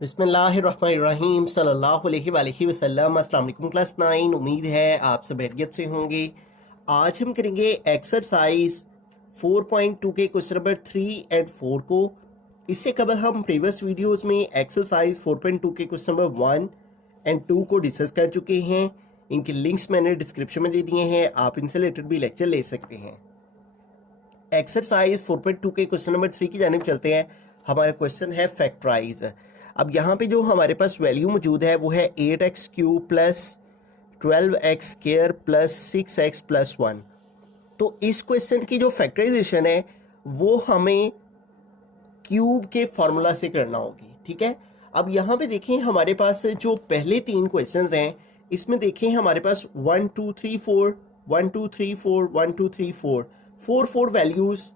बिस्मिल्लाहिर्रहमानिर्रहीम सल्लल्लाहु अलैहि वसल्लम। अस्सलाम वालेकुम क्लास 9। उम्मीद है आप सब खैरियत से होंगे। आज हम करेंगे एक्सरसाइज 4.2 के क्वेश्चन नंबर 3 एंड 4 को। इससे कबल हम प्रीवियस वीडियोस में एक्सरसाइज 4.2 के क्वेश्चन नंबर 1 एंड 2 को डिस्कस कर चुके हैं। इनके लिंक्स मैंने डिस्क्रिप्शन में दे दिए हैं, आप इनसे रिलेटेड भी लेक्चर ले सकते हैं। एक्सरसाइज 4.2 के क्वेश्चन नंबर 3 की जानिब चलते हैं। हमारा क्वेश्चन है फैक्टराइज। अब यहाँ पे जो हमारे पास वैल्यू मौजूद है वो है 8x cube plus 12x square plus 6x plus 1। तो इस क्वेश्चन की जो फैक्टराइजेशन है वो हमें क्यूब के फॉर्मूला से करना होगी। ठीक है, अब यहाँ पे देखें हमारे पास जो पहले 3 क्वेश्चंस हैं इसमें देखें हमारे पास 1 2 3 4 1 2 3 4 1 2 3 4 वैल्यूज़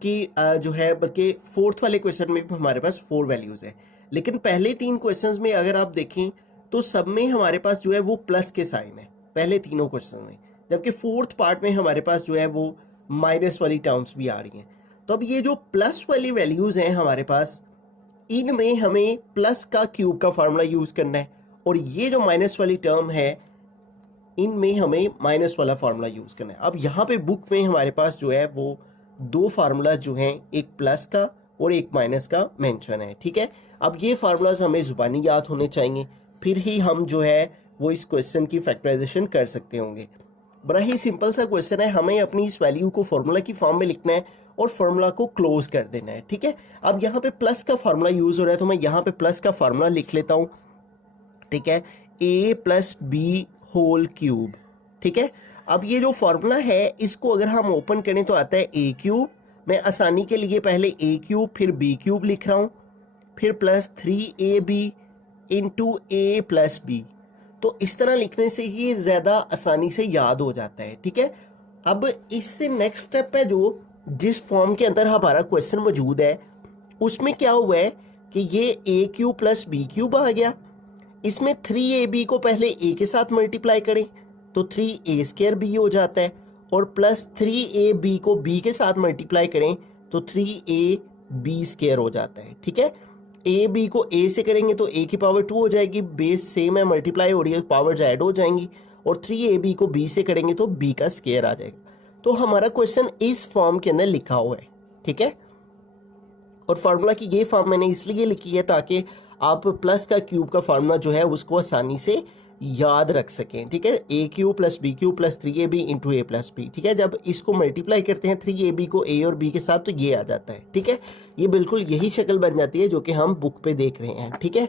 की जो है, बल्कि फोर्थ वाले क्वेश्चन में भी हमारे पास 4 वैल्यूज़ है। लेकिन पहले 3 क्वेश्चंस में अगर आप देखें तो सब में हमारे पास जो है वो प्लस के साइन है पहले तीनों क्वेश्चन में, जबकि फोर्थ पार्ट में हमारे पास जो है वो माइनस वाली टर्म्स भी आ रही हैं। तो अब ये जो प्लस वाली वैल्यूज़ हैं हमारे पास, इनमें हमें प्लस का क्यूब का फार्मूला यूज़ करना है, और ये जो माइनस वाली टर्म है इनमें हमें माइनस वाला फार्मूला यूज़ करना है। अब यहाँ पे बुक में हमारे पास जो है वो 2 फार्मूलाज जो हैं, एक प्लस का और एक माइनस का मेंशन है। ठीक है, अब ये फार्मूलाज हमें ज़ुबानी याद होने चाहिए, फिर ही हम जो है वो इस क्वेश्चन की फैक्टराइजेशन कर सकते होंगे। बड़ा ही सिंपल सा क्वेश्चन है, हमें अपनी इस वैल्यू को फार्मूला की फॉर्म में लिखना है और फार्मूला को क्लोज कर देना है। ठीक है, अब यहाँ पे प्लस का फार्मूला यूज़ हो रहा है तो मैं यहाँ पे प्लस का फार्मूला लिख लेता हूँ। ठीक है, a plus B whole cube. ठीक है, अब ये जो फार्मूला है इसको अगर हम ओपन करें तो आता है a क्यूब। मैं आसानी के लिए पहले a क्यूब फिर b क्यूब लिख रहा हूँ, फिर plus 3ab into a plus b। तो इस तरह लिखने से ही ज़्यादा आसानी से याद हो जाता है। ठीक है, अब इससे नेक्स्ट स्टेप है जो जिस फॉर्म के अंदर हमारा क्वेश्चन मौजूद है उसमें क्या हुआ है कि ये a cube plus b cube आ गया। इसमें 3ab को पहले a के साथ मल्टीप्लाई करें तो 3a स्क्वायर b हो जाता है, और प्लस 3ab को b के साथ मल्टीप्लाई करें तो 3ab स्क्वायर हो जाता है। ठीक है, ab को a से करेंगे तो a की पावर 2 हो जाएगी, बेस सेम है, मल्टीप्लाई हो रही है, पावर ऐड हो जाएंगी, और 3ab को b से करेंगे तो b का स्क्वायर आ जाएगा। तो हमारा क्वेश्चन इस फॉर्म के अंदर लिखा हुआ है। ठीक है, और फार्मूला की ये फॉर्म मैंने इसलिए लिखी है ताकि आप प्लस का क्यूब का फार्मूला जो है उसको आसानी से याद रख सकें। ठीक है, a cube plus b cube plus 3ab into a plus b। ठीक है, जब इसको मल्टीप्लाई करते हैं 3ab को a और b के साथ तो ये आ जाता है। ठीक है, ये बिल्कुल यही शक्ल बन जाती है जो कि हम बुक पे देख रहे हैं। ठीक है,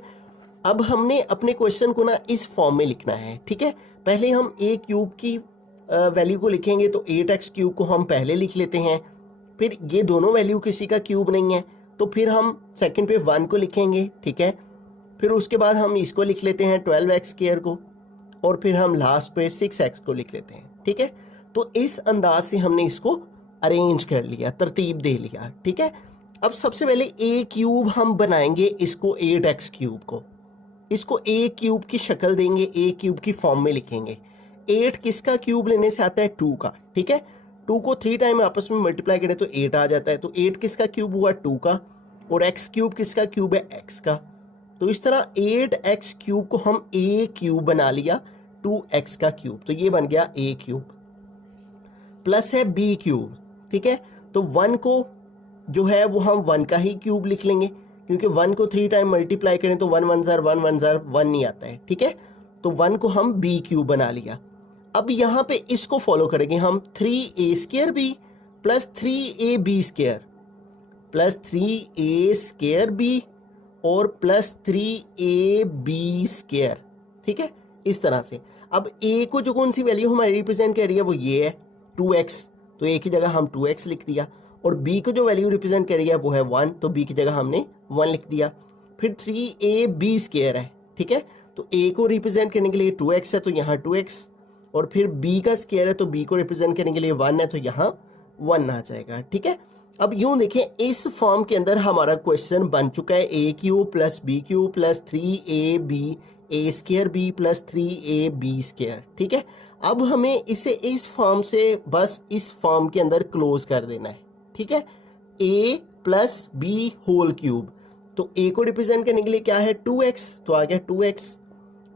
अब हमने अपने क्वेश्चन को ना इस फॉर्म में लिखना है। ठीक है, पहले हम a क्यूब की वैल्यू को लिखेंगे तो 8x क्यूब को हम पहले लिख लेते हैं, फिर ये दोनों वैल्यू किसी का क्यूब नहीं है तो फिर हम सेकंड पे 1 को लिखेंगे। ठीक है, फिर उसके बाद हम इसको लिख लेते हैं 12x स्क्वायर को, और फिर हम लास्ट पे 6x को लिख लेते हैं। ठीक है, तो इस अंदाज से हमने इसको अरेंज कर लिया, तरतीब दे लिया। ठीक है, अब सबसे पहले a क्यूब हम बनाएंगे, इसको 8x क्यूब को, इसको a क्यूब की शक्ल देंगे, a क्यूब की फॉर्म में लिखेंगे। 8 किसका क्यूब लेने से आता है? 2 का। ठीक है, 2 को 3 टाइम आपस में मल्टीप्लाई करें तो 8 आ जाता है, तो 8 किसका क्यूब हुआ? 2 का, और x क्यूब किसका क्यूब है? x का। तो इस तरह 8x क्यूब को हम a क्यूब बना लिया, 2x का क्यूब, तो ये बन गया a क्यूब। प्लस है b क्यूब। ठीक है, तो 1 को जो है वो हम 1 का ही क्यूब लिख लेंगे, क्योंकि 1 को 3 टाइम मल्टीप्लाई करें तो 1 1 ज़र 1 1 ज़र 1 नहीं आता है। ठीक है, तो 1 को हम b क्यूब बना लिया। अब यहाँ पे इसको फॉलो करेंगे हम 3a square b plus 3ab square plus 3a square b और प्लस 3ab स्क्वायर। ठीक है, इस तरह से। अब a को जो कौन सी वैल्यू हमारी रिप्रेजेंट कर रही है वो ये है 2x, तो a की जगह हम 2x लिख दिया, और b को जो वैल्यू रिप्रेजेंट कर रही है वो है 1, तो b की जगह हमने 1 लिख दिया। फिर 3ab स्क्वायर है। ठीक है, तो a को रिप्रेजेंट करने के लिए 2x है तो यहाँ 2x, और फिर b का स्क्वायर है तो b को रिप्रेजेंट करने के लिए 1 है तो यहाँ 1 आ जाएगा। ठीक है, अब यूं देखें इस फॉर्म के अंदर हमारा क्वेश्चन बन चुका है a cube plus b cube plus 3ab a square b plus 3ab square. ठीक है, अब हमें इसे इस फॉर्म से बस इस फॉर्म के अंदर क्लोज कर देना है। ठीक है, a plus b whole cube, तो a को रिप्रेजेंट करने के लिए क्या है 2x, तो आ गया 2x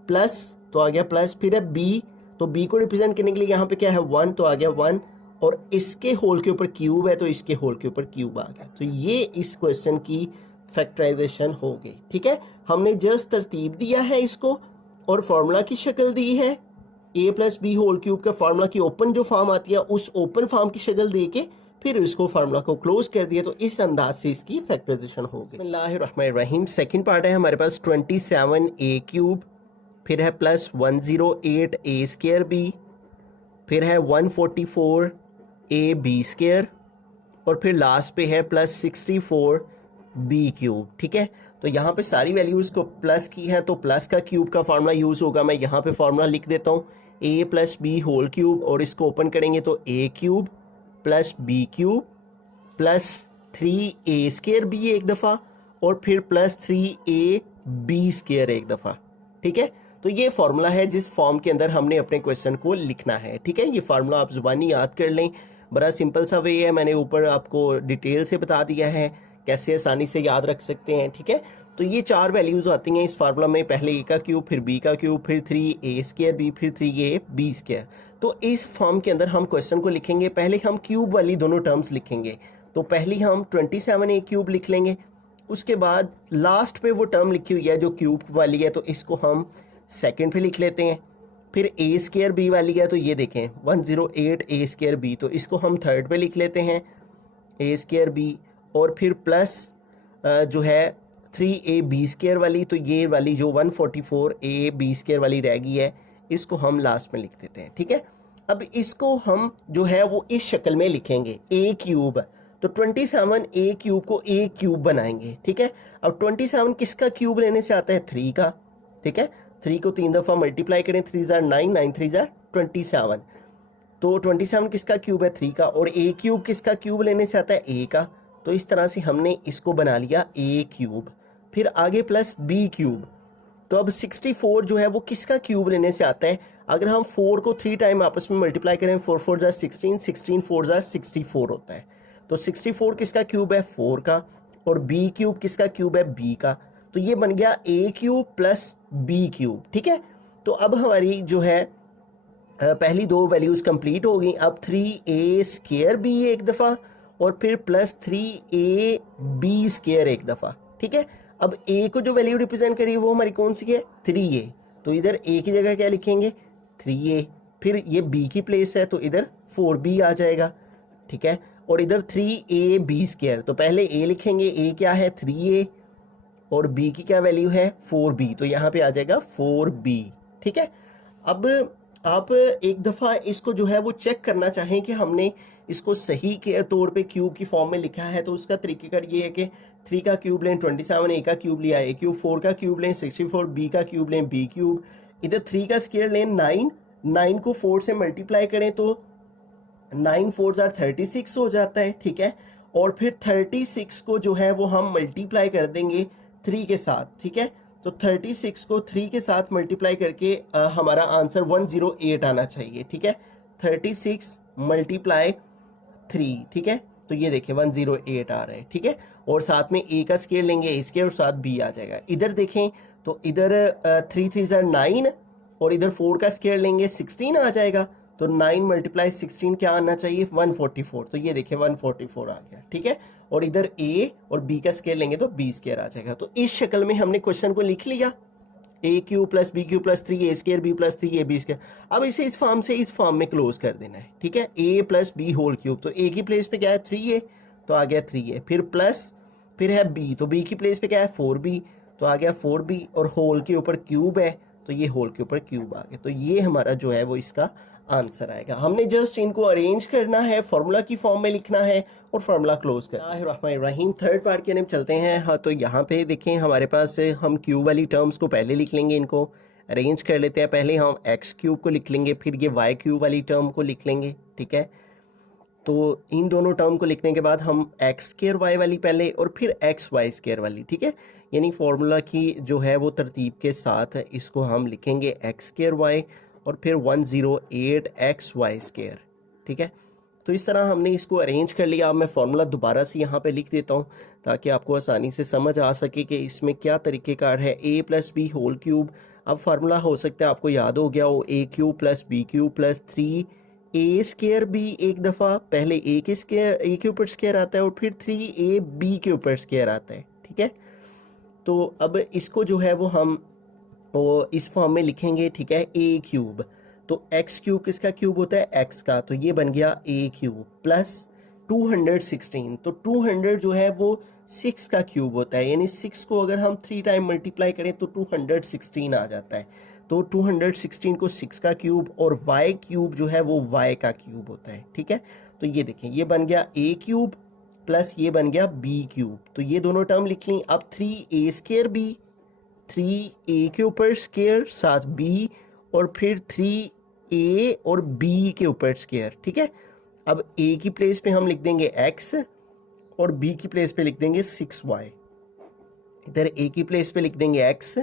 प्लस, तो आ गया प्लस, फिर है b, तो b को रिप्रेजेंट करने के लिए यहाँ पे क्या है 1, तो आ गया 1, और इसके होल के ऊपर क्यूब है तो इसके होल के ऊपर क्यूब आ गया। तो ये इस क्वेश्चन की फैक्टराइजेशन हो गई। ठीक है, हमने जस्ट तरतीब दिया है इसको और फॉर्मूला की शक्ल दी है, a plus B whole cube का फार्मूला की ओपन जो फॉर्म आती है उस ओपन फॉर्म की शक्ल दे के फिर इसको फार्मूला को क्लोज कर दिया। तो इस अंदाज से इसकी फैक्टराइजेशन हो गई। बिस्मिल्लाहिर्रहमानिर्रहीम। सेकंड पार्ट है हमारे पास 27a क्यूब, फिर है प्लस 108a स्क्वायर b, फिर है 144ab स्क्वायर, और फिर लास्ट पे है प्लस 64b क्यूब। ठीक है, तो यहाँ पे सारी वैल्यूज़ को प्लस की है तो प्लस का क्यूब का फार्मूला यूज़ होगा। मैं यहाँ पे फार्मूला लिख देता हूँ, a plus B whole cube, और इसको ओपन करेंगे तो a cube plus B cube plus 3a square b एक दफ़ा, और फिर प्लस 3ab स्क्वायर एक दफ़ा। ठीक है, तो ये फार्मूला है जिस फॉर्म के अंदर हमने अपने क्वेश्चन को लिखना है। ठीक है, ये फार्मूला आप जुबानी याद कर लें, बड़ा सिंपल सा वे है, मैंने ऊपर आपको डिटेल से बता दिया है कैसे आसानी से याद रख सकते हैं। ठीक है, तो ये 4 वैल्यूज़ आती हैं इस फार्मूला में, पहले a का क्यूब, फिर b का क्यूब, फिर 3a स्क्वायर b, फिर 3ab स्क्वायर। तो इस फॉर्म के अंदर हम क्वेश्चन को लिखेंगे, पहले हम क्यूब वाली दोनों टर्म्स लिखेंगे। तो पहली हम 27a क्यूब लिख लेंगे, उसके बाद लास्ट पे वो टर्म लिखी हुई है जो क्यूब वाली है तो इसको हम सेकंड पे लिख लेते हैं। फिर a स्क्वायर b वाली है तो ये देखें 108a स्क्वायर b, तो इसको हम थर्ड पे लिख लेते हैं a स्क्वायर b, और फिर प्लस जो है 3ab स्क्वायर वाली, तो ये वाली जो 144ab स्क्वायर वाली रह गई है इसको हम लास्ट में लिख देते हैं। ठीक है, अब इसको हम जो है वो इस शक्ल में लिखेंगे a क्यूब, तो 27a क्यूब को a क्यूब बनाएंगे। ठीक है, अब 27 किसका क्यूब लेने से आता है 3 का। ठीक है, 3 को 3 दफ़ा मल्टीप्लाई करें, 3 जार 9, 9 3 जार 27, तो 27 किसका क्यूब है 3 का, और a क्यूब किसका क्यूब लेने से आता है a का। तो इस तरह से हमने इसको बना लिया a क्यूब, फिर आगे प्लस b क्यूब। तो अब 64 जो है वो किसका क्यूब लेने से आता है, अगर हम 4 को 3 टाइम आपस में मल्टीप्लाई करें, 4 4 जार 16, 16 4 जार 64 होता है। तो 64 किसका क्यूब है 4 का, और b क्यूब किसका क्यूब है b का। तो ये बन गया a cube plus b cube. ठीक है, तो अब हमारी जो है पहली 2 वैल्यूज़ कंप्लीट हो गई। अब 3a स्क्वायर b एक दफ़ा, और फिर प्लस 3ab स्क्वायर एक दफ़ा। ठीक है, अब a को जो वैल्यू रिप्रेजेंट करी वो हमारी कौन सी है 3a, तो इधर a की जगह क्या लिखेंगे 3a, फिर ये b की प्लेस है तो इधर 4b आ जाएगा। ठीक है, और इधर 3ab स्क्वायर, तो पहले a लिखेंगे, a क्या है 3a, और b की क्या वैल्यू है 4b, तो यहाँ पे आ जाएगा 4b। ठीक है, अब आप एक दफ़ा इसको जो है वो चेक करना चाहें कि हमने इसको सही के तौर पे क्यूब की फॉर्म में लिखा है, तो उसका तरीक़ेकार ये है कि 3 का क्यूब लें 27, a का क्यूब लिया a क्यूब, 4 का क्यूब लें 64, b का क्यूब लें b क्यूब, इधर 3 का स्क्वायर लें 9, 9 को 4 से मल्टीप्लाई करें तो 9 4 जार 36 हो जाता है। ठीक है, और फिर 36 को जो है वो हम मल्टीप्लाई कर देंगे 3 के साथ। ठीक है, तो 36 को 3 के साथ मल्टीप्लाई करके हमारा आंसर 108 आना चाहिए। ठीक है, 36 मल्टीप्लाई 3, ठीक है, तो ये देखिए 108 आ रहा है। ठीक है, और साथ में a का स्क्वायर लेंगे इसके, और साथ b आ जाएगा। इधर देखें तो इधर 3 3 जार 9, और इधर 4 का स्क्वायर लेंगे 16 आ जाएगा, तो 9 मल्टीप्लाई 16 क्या आना चाहिए 144, तो ये देखिए 144 आ गया। ठीक है, और इधर a और b का स्क्वायर लेंगे तो b स्क्वायर आ जाएगा। तो इस शक्ल में हमने क्वेश्चन को लिख लिया, a cube plus b cube plus 3a square b plus 3ab square. अब इसे इस फॉर्म से इस फॉर्म में क्लोज कर देना है। ठीक है, a plus b whole cube, तो a की प्लेस पे क्या है 3a, तो आ गया 3a, फिर प्लस, फिर है b, तो b की प्लेस पे क्या है 4b, तो आ गया 4b, और होल के ऊपर क्यूब है तो ये होल के ऊपर क्यूब आ गया। तो ये हमारा जो है वो इसका आंसर आएगा। हमने जस्ट इनको अरेंज करना है, फॉर्मूला की फॉर्म में लिखना है और फार्मूला क्लोज करना है। थर्ड पार्ट की तरफ चलते हैं। हाँ, तो यहाँ पे देखें हमारे पास हम क्यूब वाली टर्म्स को पहले लिख लेंगे, इनको अरेंज कर लेते हैं। पहले हम एक्स क्यूब को लिख लेंगे, फिर ये वाई क्यूब वाली टर्म को लिख लेंगे। ठीक है, तो इन दोनों टर्म को लिखने के बाद हम एक्स स्क्वायर वाई वाली पहले, और फिर एक्स वाई स्क्वायर वाली। ठीक है, यानी फार्मूला की जो है वो तरतीब के साथ इसको हम लिखेंगे एक्स स्क्वायर वाई, और फिर 108 एक्स वाई स्क्वायर। ठीक है, तो इस तरह हमने इसको अरेंज कर लिया। अब मैं फॉर्मूला दोबारा से यहाँ पे लिख देता हूँ ताकि आपको आसानी से समझ आ सके कि इसमें क्या तरीक़ेकार है। A plus B whole cube, अब फार्मूला हो सकता है आपको याद हो गया हो, A cube plus B cube plus 3a² B, एक दफ़ा पहले ए के ऊपर स्क्वायर आता है और फिर 3ab के ऊपर स्क्वायर आता है, ठीक है। तो अब इसको जो है वो हम इस फॉर्म में लिखेंगे, ठीक है, ए क्यूब। तो एक्स क्यूब किसका क्यूब होता है? एक्स का। तो ये बन गया ए क्यूब प्लस 216। तो 200 जो है वो 6 का क्यूब होता है, यानी 6 को अगर हम 3 टाइम मल्टीप्लाई करें तो 216 आ जाता है। तो 216 को 6 का क्यूब और वाई क्यूब जो है वो वाई का क्यूब होता है, ठीक है। तो ये देखें, ये बन गया ए क्यूब प्लस ये बन गया बी क्यूब। तो ये दोनों टर्म लिख ली। अब 3a² बी, 3a के ऊपर स्क्वायर साथ b और फिर 3a और b के ऊपर स्क्वायर, ठीक है। अब a की प्लेस पे हम लिख देंगे x और b की प्लेस पे लिख देंगे 6y। इधर a की प्लेस पे लिख देंगे x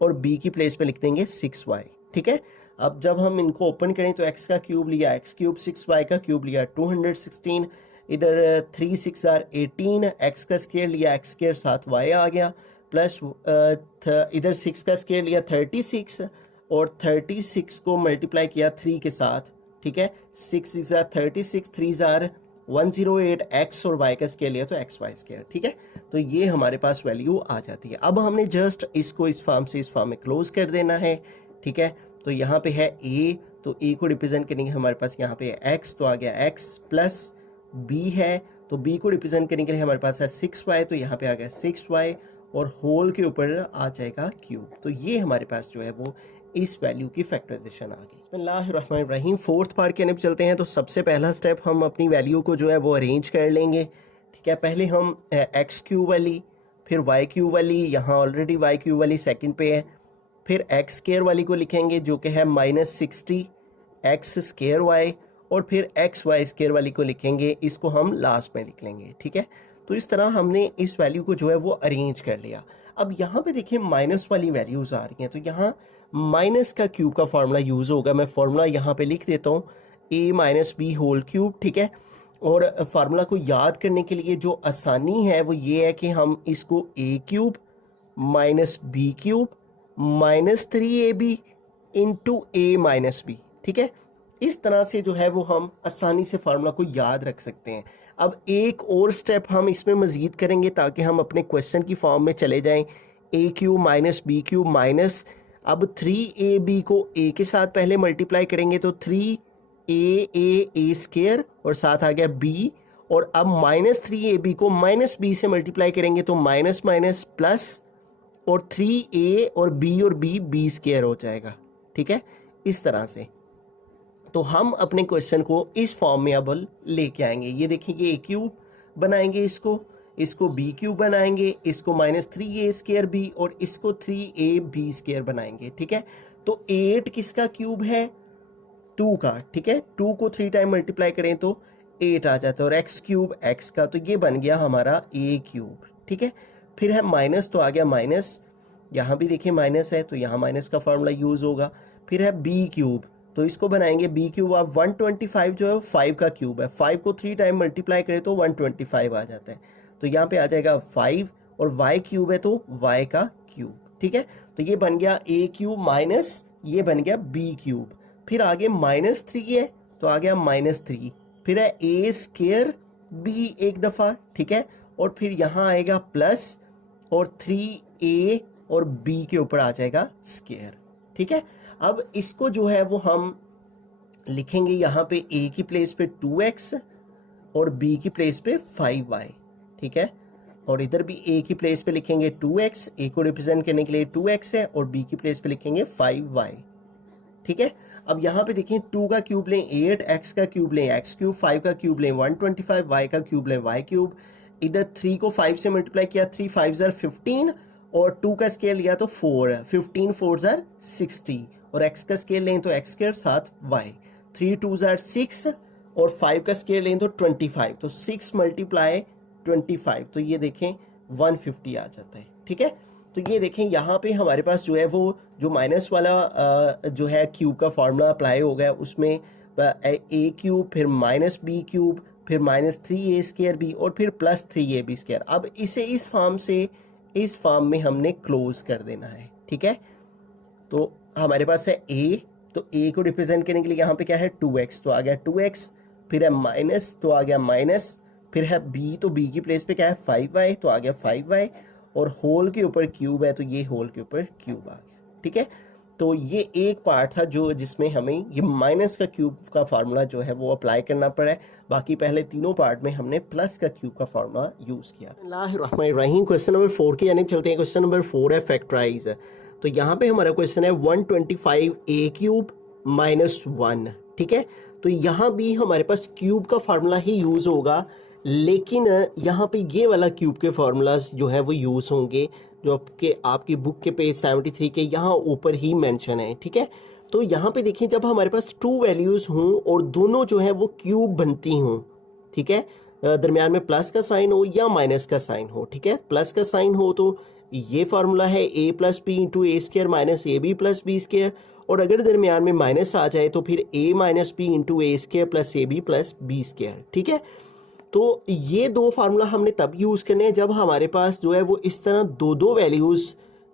और b की प्लेस पे लिख देंगे 6y, ठीक है। अब जब हम इनको ओपन करें तो x का क्यूब लिया, x क्यूब 6y का क्यूब लिया 216, इधर 3 6 18, x का स्क्वायर लिया, x स्क्वायर साथ y आ गया, प्लस इधर 6 का स्क्वायर लिया 36 और 36 को मल्टीप्लाई किया 3 के साथ, ठीक है। 6 6 36, 3 108, x और y का स्क्वायर लिया तो xy स्क्वायर, ठीक है। तो ये हमारे पास वैल्यू आ जाती है। अब हमने जस्ट इसको इस फॉर्म से इस फॉर्म में क्लोज कर देना है, ठीक है। तो यहाँ पे है a, तो a को रिप्रेजेंट करेंगे हमारे पास यहाँ पे x, तो आ गया x प्लस b है, तो b को रिप्रेजेंट करने के लिए हमारे पास है 6y, तो यहाँ पे आ गया 6y और होल के ऊपर आ जाएगा क्यूब। तो ये हमारे पास जो है वो इस वैल्यू की फैक्टराइजेशन आ गई। बिस्मिल्लाहिर्रहमानिर्रहीम, फोर्थ पार्ट के अंदर चलते हैं। तो सबसे पहला स्टेप हम अपनी वैल्यू को जो है वो अरेंज कर लेंगे, ठीक है। पहले हम एक्स क्यूब वाली, फिर वाई क्यूब वाली, यहाँ ऑलरेडी वाई क्यूब वाली सेकंड पे है, फिर एक्स स्क्वायर वाली को लिखेंगे जो कि है -60 एक्स स्क्वायर वाई, और फिर एक्स वाई स्क्वायर वाली को लिखेंगे, इसको हम लास्ट में लिख लेंगे, ठीक है। तो इस तरह हमने इस वैल्यू को जो है वो अरेंज कर लिया। अब यहाँ पे देखिए माइनस वाली वैल्यूज़ आ रही हैं, तो यहाँ माइनस का क्यूब का फार्मूला यूज़ होगा। मैं फार्मूला यहाँ पे लिख देता हूँ, a minus b whole cube, ठीक है। और फार्मूला को याद करने के लिए जो आसानी है वो ये है कि हम इसको a cube minus b cube minus 3ab into a minus b, ठीक है। इस तरह से जो है वो हम आसानी से फार्मूला को याद रख सकते हैं। अब एक और स्टेप हम इसमें मज़ीद करेंगे ताकि हम अपने क्वेश्चन की फॉर्म में चले जाएं। a cube minus b cube minus, अब 3ab को a के साथ पहले मल्टीप्लाई करेंगे तो 3a स्क्वायर और साथ आ गया b, और अब माइनस 3ab को माइनस b से मल्टीप्लाई करेंगे तो माइनस माइनस प्लस, और 3a और b स्क्वायर हो जाएगा, ठीक है। इस तरह से तो हम अपने क्वेश्चन को इस फॉर्म में अब लेके आएंगे। ये देखिए ए क्यूब बनाएंगे, इसको बी क्यूब बनाएंगे, इसको -3a स्क्वायर बी और इसको 3ab स्क्वायर बनाएंगे, ठीक है। तो 8 किसका क्यूब है? 2 का, ठीक है। 2 को 3 टाइम मल्टीप्लाई करें तो 8 आ जाता है, और x क्यूब x का, तो ये बन गया हमारा a क्यूब, ठीक है। फिर है माइनस, तो आ गया माइनस, यहाँ भी देखिए माइनस है तो यहाँ माइनस का फार्मूला यूज़ होगा। फिर है b क्यूब, तो इसको बनाएंगे b क्यूब। अब 125 जो है 5 का क्यूब है, 5 को 3 टाइम मल्टीप्लाई करें तो 125 आ जाता है, तो यहाँ पे आ जाएगा 5, और y क्यूब है तो y का क्यूब, ठीक है। तो ये बन गया a क्यूब माइनस ये बन गया b क्यूब। फिर आगे -3 है तो आ गया -3, फिर है a स्क्वायर b एक दफ़ा, ठीक है, और फिर यहाँ आएगा प्लस, और 3a और b के ऊपर आ जाएगा स्क्वायर, ठीक है। अब इसको जो है वो हम लिखेंगे यहाँ पे a की प्लेस पे 2x और b की प्लेस पे 5y, ठीक है। और इधर भी a की प्लेस पे लिखेंगे 2x, a को रिप्रेजेंट करने के लिए 2x है, और b की प्लेस पे लिखेंगे 5y, ठीक है। अब यहाँ पे देखिए 2 का क्यूब लें 8, x का क्यूब लें x क्यूब, 5 का क्यूब लें 125, y का क्यूब लें y क्यूब। इधर 3 को 5 से मल्टीप्लाई किया, 3 5 15, और 2 का स्केयर लिया तो 4, 15 4 60, और x का स्केयर लें तो x स्केयर साथ y, 3 2 6, और 5 का स्केयर लें तो 25, तो 6 मल्टीप्लाई 25, तो ये देखें 150 आ जाता है, ठीक है। तो ये देखें यहाँ पे हमारे पास जो है वो जो माइनस वाला जो है क्यूब का फार्मूला अप्लाई हो गया, उसमें ए क्यूब, फिर माइनस बी क्यूब, फिर माइनस 3a² और फिर प्लस 3ab²। अब इसे इस फॉर्म से इस फॉर्म में हमने क्लोज कर देना है, ठीक है। तो हमारे पास है a, तो a को रिप्रेजेंट करने के लिए यहाँ पे क्या है 2x, तो आ गया 2x, फिर है माइनस, तो आ गया माइनस, फिर है b, तो b की प्लेस पे क्या है 5y, तो आ गया 5y, और होल के ऊपर क्यूब है तो ये होल के ऊपर क्यूब आ गया, ठीक है। तो ये एक पार्ट था जो जिसमें हमें ये माइनस का क्यूब का फार्मूला जो है वो अप्लाई करना पड़ा है। बाकी पहले तीनों पार्ट में हमने प्लस का क्यूब का फार्मूला यूज किया। बिस्मिल्लाहिर्रहमानिर्रहीम, क्वेश्चन नंबर 4 की जानिब चलते हैं। क्वेश्चन नंबर 4 है फैक्टराइज। तो यहाँ पे हमारा क्वेश्चन है 125a³ माइनस 1, ठीक है। तो यहाँ भी हमारे पास क्यूब का फार्मूला ही यूज होगा, लेकिन यहाँ पे ये वाला क्यूब के फार्मूलाज जो है वो यूज होंगे जो आपकी बुक के पेज 73 के यहाँ ऊपर ही मेंशन है, ठीक है। तो यहाँ पे देखिए, जब हमारे पास 2 वैल्यूज हों और दोनों जो है वो क्यूब बनती हों, ठीक है, दरमियान में प्लस का साइन हो या माइनस का साइन हो, ठीक है। प्लस का साइन हो तो ये फार्मूला है a plus b into a² minus ab+b², और अगर दरमियान में माइनस आ जाए तो फिर a minus b into a² plus ab+b², ठीक है। तो ये दो फार्मूला हमने तब यूज करने हैं जब हमारे पास जो है वो इस तरह दो वैल्यूज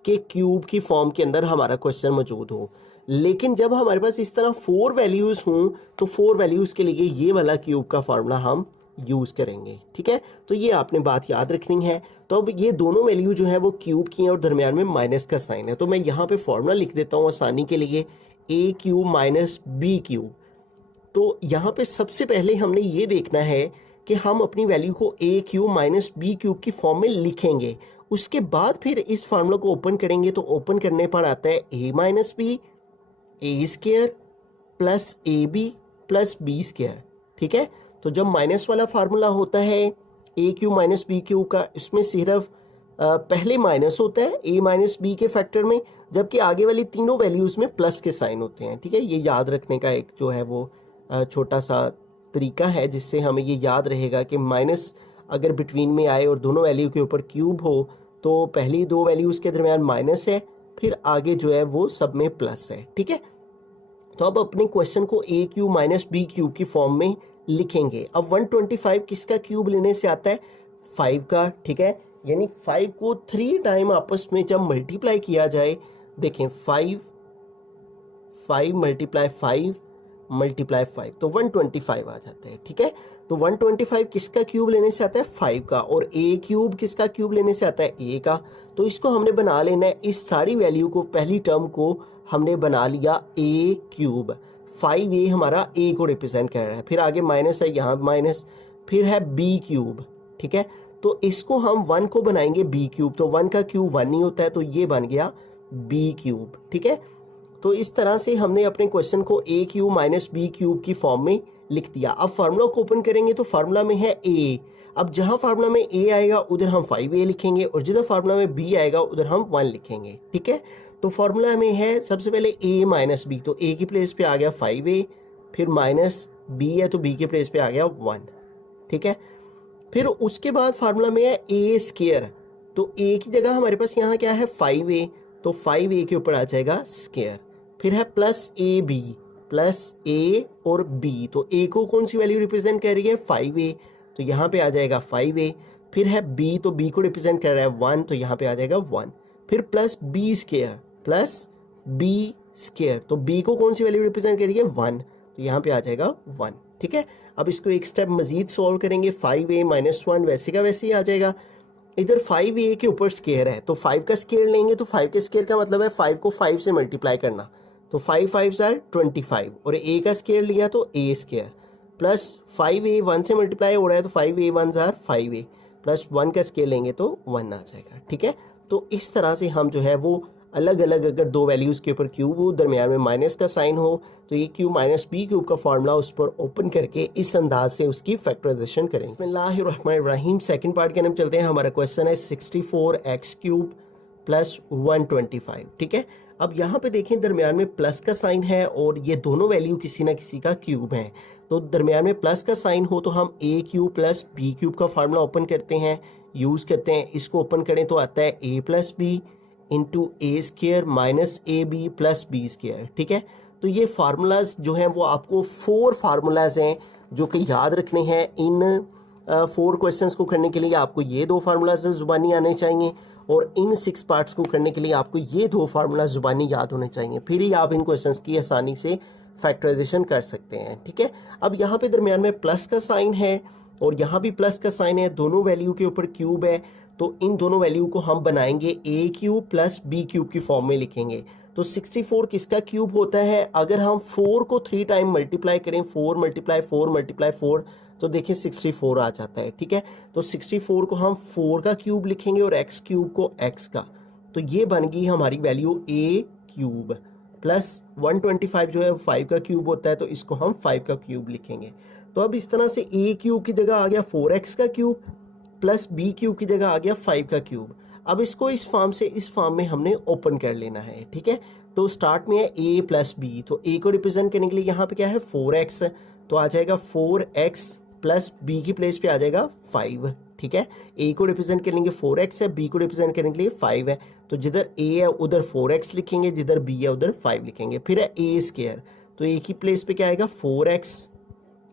के क्यूब की फॉर्म के अंदर हमारा क्वेश्चन मौजूद हो। लेकिन जब हमारे पास इस तरह 4 वैल्यूज हों तो 4 वैल्यूज के लिए ये वाला क्यूब का फार्मूला हम यूज करेंगे, ठीक है। तो ये आपने बात याद रखनी है। तो अब ये दोनों वैल्यू जो है वो क्यूब की हैं और दरमियान में माइनस का साइन है, तो मैं यहाँ पे फॉर्मूला लिख देता हूँ आसानी के लिए, a³ माइनस b³। तो यहाँ पे सबसे पहले हमने ये देखना है कि हम अपनी वैल्यू को a³ माइनस b³ की फॉर्म में लिखेंगे। उसके बाद फिर इस फार्मूला को ओपन करेंगे, तो ओपन करने पर आता है a minus b a² plus ab plus b², ठीक है। तो जब माइनस वाला फार्मूला होता है a³ माइनस b³ का, इसमें सिर्फ पहले माइनस होता है a माइनस बी के फैक्टर में, जबकि आगे वाली तीनों वैल्यूज में प्लस के साइन होते हैं, ठीक है। ये याद रखने का एक जो है वो छोटा सा तरीका है जिससे हमें ये याद रहेगा कि माइनस अगर बिटवीन में आए और दोनों वैल्यू के ऊपर क्यूब हो तो पहली 2 वैल्यूज के दरमियान माइनस है, फिर आगे जो है वो सब में प्लस है, ठीक है। तो अब अपने क्वेश्चन को a³ माइनस b³ की फॉर्म में लिखेंगे। अब 125 किसका क्यूब लेने से आता है 5 का, ठीक है। यानी 5 को 3 टाइम आपस में जब मल्टीप्लाई किया जाए, देखें 5 मल्टीप्लाई 5 मल्टीप्लाई 5 तो 125 आ जाता है, ठीक है। तो 125 किसका क्यूब लेने से आता है 5 का, और a³ किसका क्यूब लेने से आता है a का। तो इसको हमने बना लेना है, इस सारी वैल्यू को, पहली टर्म को हमने बना लिया a³। 5a हमारा a को रिप्रेजेंट कर रहा है, फिर आगे माइनस है, यहाँ माइनस, फिर है b³, ठीक है। तो इसको हम 1 को बनाएंगे b³, तो 1 का क्यूब 1 ही होता है, तो ये बन गया b³, ठीक है। तो इस तरह से हमने अपने क्वेश्चन को a³ माइनस b³ की फॉर्म में लिख दिया। अब फार्मूला को ओपन करेंगे तो फार्मूला में है a। अब जहां फार्मूला में a आएगा उधर हम 5a लिखेंगे, और जिधर फार्मूला में b आएगा उधर हम 1 लिखेंगे, ठीक है। तो फार्मूला में है सबसे पहले a माइनस बी, तो a की प्लेस पे आ गया 5a, फिर माइनस b है तो b की प्लेस पे आ गया 1, ठीक है। फिर उसके बाद फार्मूला में है a², तो a की जगह हमारे पास यहाँ क्या है 5a, तो 5a के ऊपर आ जाएगा स्क्वायर, फिर है प्लस ab प्लस a और b, तो a को कौन सी वैल्यू रिप्रेजेंट कर रही है 5a, तो यहाँ पे आ जाएगा 5a, फिर है b, तो b को रिप्रेजेंट कर रहा है 1, तो यहाँ पे आ जाएगा 1, फिर प्लस b² प्लस b², तो b को कौन सी वैल्यू रिप्रेजेंट कर रही है 1, तो यहाँ पे आ जाएगा 1, ठीक है। अब इसको एक स्टेप मजीद सॉल्व करेंगे, 5a माइनस 1 वैसे का वैसे ही आ जाएगा। इधर 5a के ऊपर स्क्वायर है, तो 5 का स्क्वायर लेंगे, तो 5 के स्क्वायर का मतलब है 5 को 5 से मल्टीप्लाई करना, तो 5 5s are 25, और a का स्क्वायर लिया तो a² प्लस 5a 1 से मल्टीप्लाई हो रहा है तो 5a 1s are 5a plus 1 का स्क्वायर लेंगे तो 1 आ जाएगा, ठीक है। तो इस तरह से हम जो है वो अलग अलग, अगर 2 वैल्यूज़ के ऊपर क्यूब हो, दरमियान में माइनस का साइन हो, तो ये क्यूब माइनस b³ का फार्मूला उस पर ओपन करके इस अंदाज से उसकी फैक्टराइजेशन करेंगे। बिस्मिल्लाहिर्रहमानिर्रहीम, सेकंड पार्ट के अंदर चलते हैं। हमारा क्वेश्चन है 64x³ प्लस 125, ठीक है। अब यहाँ पे देखें दरमियान में प्लस का साइन है और ये दोनों वैल्यू किसी ना किसी का क्यूब है, तो दरमियान में प्लस का साइन हो तो हम a³ प्लस b³ का फार्मूला ओपन करते हैं, यूज़ करते हैं। इसको ओपन करें तो आता है a plus b into a² minus ab plus b², ठीक है। तो ये फार्मूलाज जो हैं वो आपको 4 फार्मूलाज हैं जो कि याद रखने हैं। इन 4 क्वेश्चंस को करने के लिए आपको ये 2 फार्मूलाज जुबानी आने चाहिए और इन 6 पार्ट्स को करने के लिए आपको ये 2 फार्मूला जुबानी याद होने चाहिए, फिर ही आप इन क्वेश्चंस की आसानी से फैक्टराइजेशन कर सकते हैं। ठीक है, अब यहाँ पे दरमियान में प्लस का साइन है और यहाँ भी प्लस का साइन है, दोनों वैल्यू के ऊपर क्यूब है, तो इन दोनों वैल्यू को हम बनाएंगे ए क्यूब प्लस बी क्यूब की फॉर्म में लिखेंगे। तो 64 किसका क्यूब होता है? अगर हम 4 को 3 टाइम मल्टीप्लाई करें, 4 मल्टीप्लाई 4 मल्टीप्लाई 4, तो देखिए 64 आ जाता है। ठीक है, तो 64 को हम 4 का क्यूब लिखेंगे और x क्यूब को x का, तो ये बन गई हमारी वैल्यू a क्यूब प्लस 125 जो है 5 का क्यूब होता है, तो इसको हम 5 का क्यूब लिखेंगे। तो अब इस तरह से a क्यूब की जगह आ गया 4x का क्यूब प्लस b क्यूब की जगह आ गया 5 का क्यूब। अब इसको इस फॉर्म से इस फॉर्म में हमने ओपन कर लेना है। ठीक है, तो स्टार्ट में है a प्लस बी, तो a को रिप्रेजेंट करने के लिए यहाँ पे क्या है 4x, तो आ जाएगा 4x प्लस b की प्लेस पे आ जाएगा 5। ठीक है, a को रिप्रेजेंट करेंगे 4x है, b को रिप्रेजेंट करने के लिए 5 है, तो जिधर a है उधर 4x लिखेंगे, जिधर b है उधर 5 लिखेंगे। फिर है a स्क्वायर, तो a की प्लेस पे क्या आएगा 4x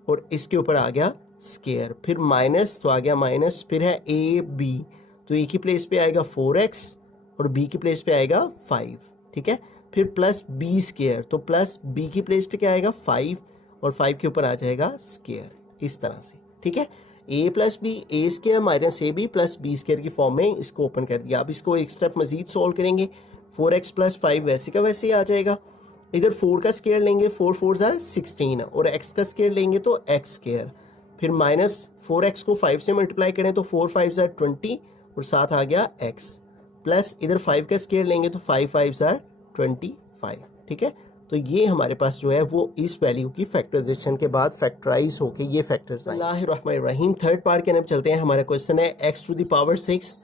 और इसके ऊपर आ गया स्क्वायर, फिर माइनस, तो आ गया माइनस, फिर है a b, तो a की प्लेस पे आएगा 4x और b की प्लेस पे आएगा 5। ठीक है, फिर प्लस b स्क्वायर, तो प्लस b की प्लेस पे क्या आएगा 5 और 5 के ऊपर आ जाएगा स्क्वायर, इस तरह से। ठीक है, a plus b, a square minus a b plus b square की फॉर्म में इसको ओपन कर दिया। अब इसको एक स्टेप मजीद सॉल्व करेंगे, 4x प्लस 5 वैसे का वैसे ही आ जाएगा। इधर 4 का स्क्वायर लेंगे, 4 4 जार 16 और x का स्क्वायर लेंगे तो x स्क्वायर, फिर माइनस 4x को 5 से मल्टीप्लाई करें तो 4 5 जार 20 और साथ आ गया x, प्लस इधर 5 का स्क्वायर लेंगे तो 5 5 जार 25। ठीक है, तो ये हमारे पास जो है वो इस वैल्यू की फैक्टराइजेशन के बाद फैक्टराइज होके ये फैक्टर्स आए। थर्ड पार्ट के अंदर चलते हैं। हमारा क्वेश्चन है x to the power 6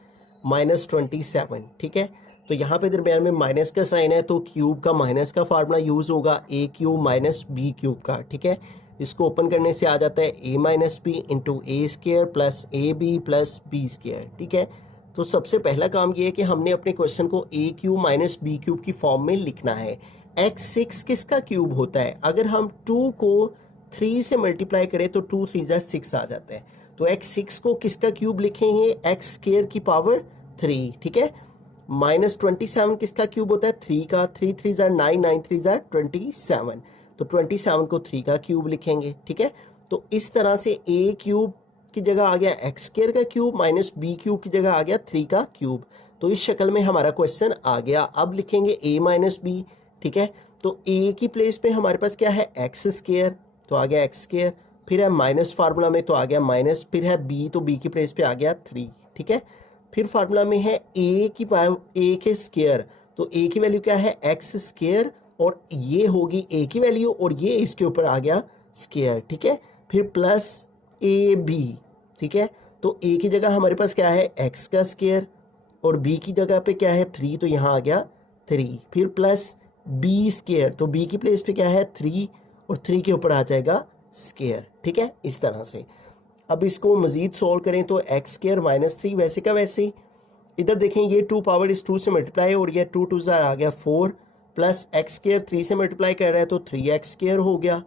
minus 27। ठीक है, तो यहाँ पे दरमियान में माइनस का साइन है, तो क्यूब का माइनस का फार्मूला यूज होगा a cube minus b cube का। ठीक है, इसको ओपन करने से आ जाता है a minus b into a square plus a b plus b square. ठीक है, तो सबसे पहला काम ये है कि हमने अपने क्वेश्चन को a cube minus b cube की फॉर्म में लिखना है। x6 किसका क्यूब होता है? अगर हम 2 को 3 से मल्टीप्लाई करें तो 2 3 जार 6 आ जाता है, तो x6 को किसका क्यूब लिखेंगे? x स्क्वायर की पावर 3। ठीक है, माइनस 27 किसका क्यूब होता है? 3 का, 3 3 जार 9, 9 3 जार 27, तो 27 को 3 का क्यूब लिखेंगे। ठीक है, तो इस तरह से a क्यूब की जगह आ गया एक्स स्क्वायर का क्यूब माइनस बी क्यूब की जगह आ गया 3 का क्यूब, तो इस शक्ल में हमारा क्वेश्चन आ गया। अब लिखेंगे a माइनस बी। ठीक है, तो a की प्लेस पे हमारे पास क्या है एक्स स्क्वायर, तो आ गया एक्स स्क्वायर, फिर है माइनस फार्मूला में तो आ गया माइनस, फिर है b, तो b की प्लेस पे आ गया 3। ठीक है, फिर फार्मूला में है a की पावर a के स्क्वायर, तो a की वैल्यू क्या है एक्स स्क्वायर और ये होगी a की वैल्यू और ये इसके ऊपर आ गया स्क्वायर। ठीक है, फिर प्लस ए बी। ठीक है, तो a की जगह हमारे पास क्या है x का स्क्वायर और b की जगह पे क्या है 3, तो यहाँ आ गया 3, फिर प्लस b स्क्वायर, तो b की प्लेस पे क्या है 3 और 3 के ऊपर आ जाएगा स्क्वायर। ठीक है, इस तरह से। अब इसको मजीद सोल्व करें तो एक्स स्क्वायर माइनस 3 वैसे का वैसे ही। इधर देखें ये 2 पावर इस 2 से मल्टीप्लाई और ये 2 2 जार आ गया 4 प्लस एक्स स्क्वायर 3 से मल्टीप्लाई कर रहा है तो 3x स्क्वायर हो गया,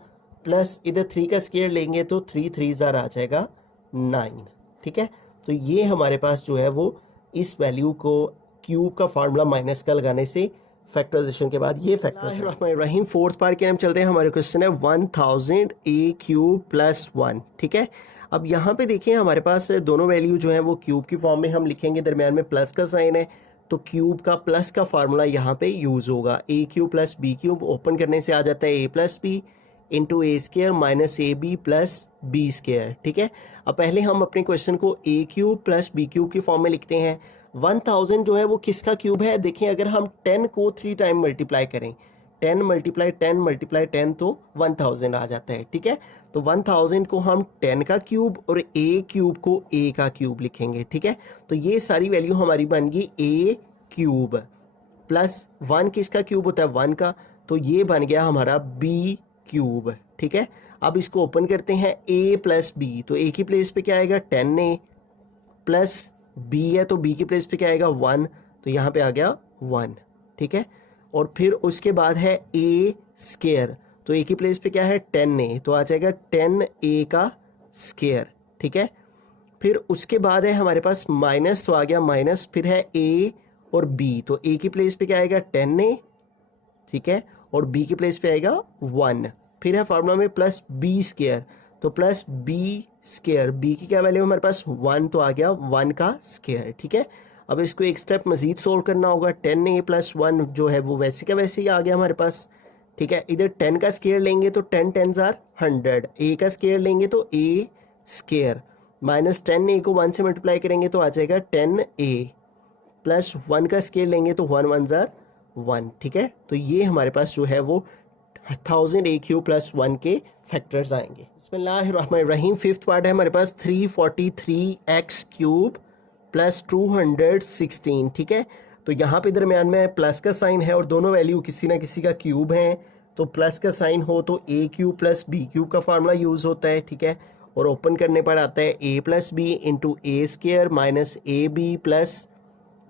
प्लस इधर 3 का स्क्वायर लेंगे तो 3 3 जार आ जाएगा 9। ठीक है, तो ये हमारे पास जो है वो इस वैल्यू को क्यूब का फार्मूला माइनस का लगाने से फैक्टराइजेशन के बाद ये फैक्टर। फोर्थ पार्ट के हम चलते हैं। हमारे क्वेश्चन है 1000 a क्यूब प्लस 1। ठीक है, अब यहाँ पे देखिए हमारे पास दोनों वैल्यू जो है वो क्यूब की फॉर्म में हम लिखेंगे, दरमियान में प्लस का साइन है, तो क्यूब का प्लस का फार्मूला यहाँ पे यूज होगा। a cube plus B cube open करने से आ जाता है a plus b into a square minus a b plus b square. ठीक है, अब पहले हम अपने क्वेश्चन को a cube plus B cube की फॉर्म में लिखते हैं। 1000 जो है वो किसका क्यूब है? देखिए अगर हम 10 को 3 टाइम मल्टीप्लाई करें, 10 मल्टीप्लाई 10 मल्टीप्लाई 10 तो 1000 आ जाता है। ठीक है, तो 1000 को हम 10 का क्यूब और a क्यूब को a का क्यूब लिखेंगे। ठीक है, तो ये सारी वैल्यू हमारी बन गई a क्यूब प्लस 1 किसका क्यूब होता है 1 का, तो ये बन गया हमारा b क्यूब। ठीक है, अब इसको ओपन करते हैं a प्लस बी, तो a की प्लेस पे क्या आएगा 10a प्लस b है तो b की प्लेस पे क्या आएगा 1, तो यहाँ पे आ गया 1। ठीक है, और फिर उसके बाद है a स्केयर, तो a की प्लेस पे क्या है 10a, तो आ जाएगा 10a का स्केयर, ठीक है। फिर उसके बाद है हमारे पास माइनस, तो आ गया माइनस, फिर है a और b, तो a की प्लेस पे क्या आएगा 10a, ठीक है, और b की प्लेस पे आएगा 1। फिर है फार्मूला में प्लस b स्केयर, तो प्लस b स्केयर, b की क्या वैल्यू हमारे पास 1, तो आ गया 1 का स्केयर, ठीक है। अब इसको एक स्टेप मजीद सोल्व करना होगा, 10a प्लस 1 जो है वो वैसे का वैसे ही आ गया हमारे पास, ठीक है। इधर 10 का स्केयर लेंगे तो 10 10s आर 100, a का स्केयर लेंगे तो a स्केयर, माइनस 10a को 1 से मल्टीप्लाई करेंगे तो आ जाएगा 10a, प्लस 1 का स्केयर लेंगे तो 1 1s आर 1, ठीक है। तो ये हमारे पास जो है वो 1000a³ प्लस 1 के फैक्टर्स आएंगे। बिस्मिल्लाहिर्रहमानिर्रहीम। फिफ्थ पार्ट है हमारे पास 343x³ प्लस 216, ठीक है। तो यहाँ पे दरमियान में प्लस का साइन है और दोनों वैल्यू किसी ना किसी का क्यूब है, तो प्लस का साइन हो तो a³ प्लस b³ का फार्मूला यूज़ होता है, ठीक है। और ओपन करने पर आता है a plus b into a square minus a b plus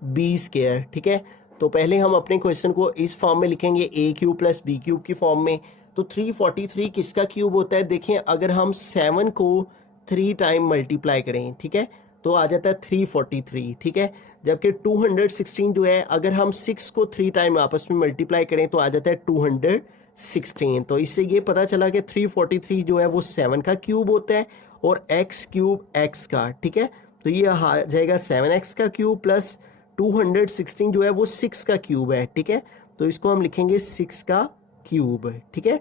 b square, ठीक है। तो पहले हम अपने क्वेश्चन को इस फॉर्म में लिखेंगे a³ प्लस b³ की फॉर्म में। तो 343 किसका क्यूब होता है, देखें अगर हम 7 को 3 टाइम मल्टीप्लाई करें, ठीक है, तो आ जाता है 343, ठीक है। जबकि 216 जो है अगर हम 6 को 3 टाइम आपस में मल्टीप्लाई करें तो आ जाता है 216। तो इससे ये पता चला कि 343 जो है वो 7 का क्यूब होता है और x³ x का, ठीक है। तो ये आ जाएगा 7x का क्यूब प्लस 216 जो है वो 6 का क्यूब है, ठीक है। तो इसको हम लिखेंगे 6 का क्यूब, ठीक है।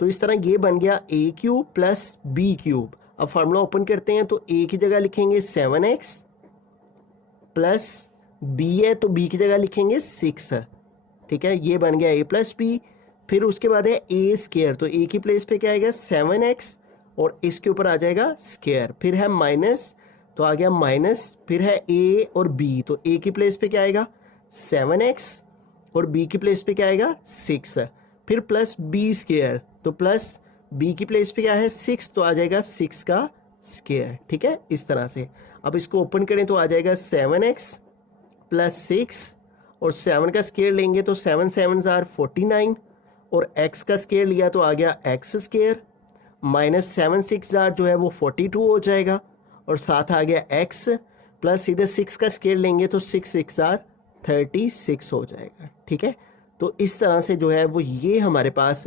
तो इस तरह ये बन गया a³ प्लस b³। अब फार्मूला ओपन करते हैं तो a की जगह लिखेंगे 7x प्लस b है तो b की जगह लिखेंगे 6, ठीक है। ये बन गया a प्लस b। फिर उसके बाद है a स्केयर, तो a की प्लेस पे क्या आएगा 7x और इसके ऊपर आ जाएगा स्केयर, फिर है माइनस, तो आ गया माइनस, फिर है a और b, तो a की प्लेस पे क्या आएगा 7x और b की प्लेस पे क्या आएगा 6, फिर प्लस b स्केयर, तो प्लस b की प्लेस पे क्या है 6, तो आ जाएगा 6 का स्केयर, ठीक है। इस तरह से अब इसको ओपन करें तो आ जाएगा 7x प्लस 6 और 7 का स्केयर लेंगे तो 7 7s आर 49 और x का स्केयर लिया तो आ गया x स्केयर माइनस 7 6 आर जो है वो 42 हो जाएगा और साथ आ गया x प्लस इधर 6 का स्केयर लेंगे तो 6 6 आर 36 हो जाएगा, ठीक है। तो इस तरह से जो है वो ये हमारे पास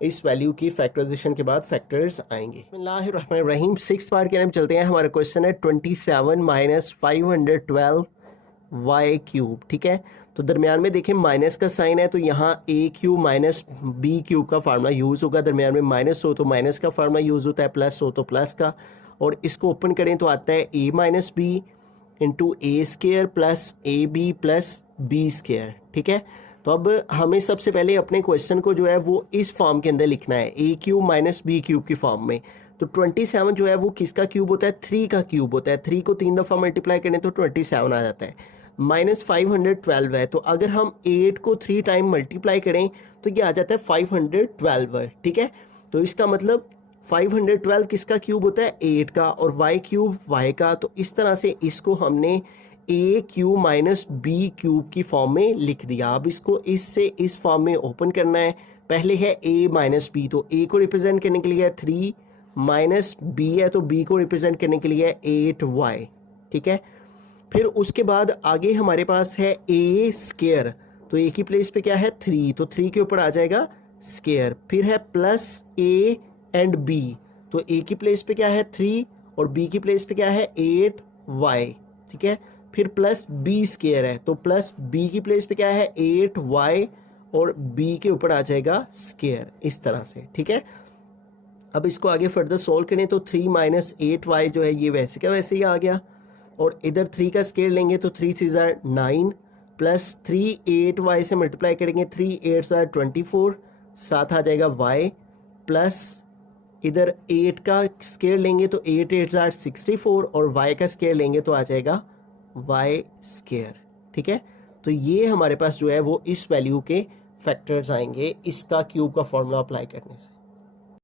इस वैल्यू की फैक्टराइजेशन के बाद फैक्टर्स आएंगे। बिस्मिल्लाहिर्रहमानिर्रहीम। 6th पार्ट की तरफ चलते हैं। हमारा क्वेश्चन है 27 माइनस 512y³, ठीक है। तो दरमियान में देखें माइनस का साइन है तो यहाँ a³ माइनस b³ का फार्मूला यूज़ होगा, दरमियान में माइनस हो तो माइनस का फार्मूला यूज़ होता है, प्लस हो तो प्लस का। और इसको ओपन करें तो आता है a minus b into a square plus a b plus b square, ठीक है। तो अब हमें सबसे पहले अपने क्वेश्चन को जो है वो इस फॉर्म के अंदर लिखना है, a³ माइनस b³ की फॉर्म में। तो 27 जो है वो किसका क्यूब होता है 3 का क्यूब होता है, 3 को 3 दफ़ा मल्टीप्लाई करें तो 27 आ जाता है। माइनस 512 है तो अगर हम 8 को 3 टाइम मल्टीप्लाई करें तो ये आ जाता है 512, ठीक है। तो इसका मतलब 512 किसका क्यूब होता है 8 का और y³ y का। तो इस तरह से इसको हमने a³ माइनस b³ की फॉर्म में लिख दिया। अब इसको इससे इस फॉर्म में ओपन करना है। पहले है a माइनस बी, तो a को रिप्रेजेंट करने के लिए है 3 माइनस b है तो b को रिप्रेजेंट करने के लिए है 8y, ठीक है। फिर उसके बाद आगे हमारे पास है a स्केयर, तो a की प्लेस पे क्या है 3, तो 3 के ऊपर आ जाएगा स्केयर। फिर है प्लस a एंड b, तो a की प्लेस पे क्या है 3 और b की प्लेस पे क्या है 8y, ठीक है। फिर प्लस b स्केयर है तो प्लस b की प्लेस पे क्या है 8y और b के ऊपर आ जाएगा स्केयर, इस तरह से, ठीक है। अब इसको आगे फर्दर सोल्व करें तो 3 माइनस 8y जो है ये वैसे का वैसे ही आ गया और इधर 3 का स्केयर लेंगे तो 3 6 आर 9 प्लस 3 8y से मल्टीप्लाई करेंगे 3 8 आर 24, साथ आ जाएगा y प्लस इधर 8 का स्केयर लेंगे तो 8 8 आर 64 और y का स्केयर लेंगे तो आ जाएगा y स्केयर, ठीक है। तो ये हमारे पास जो है वो इस वैल्यू के फैक्टर्स आएंगे इसका क्यूब का फॉर्मूला अप्लाई करने से।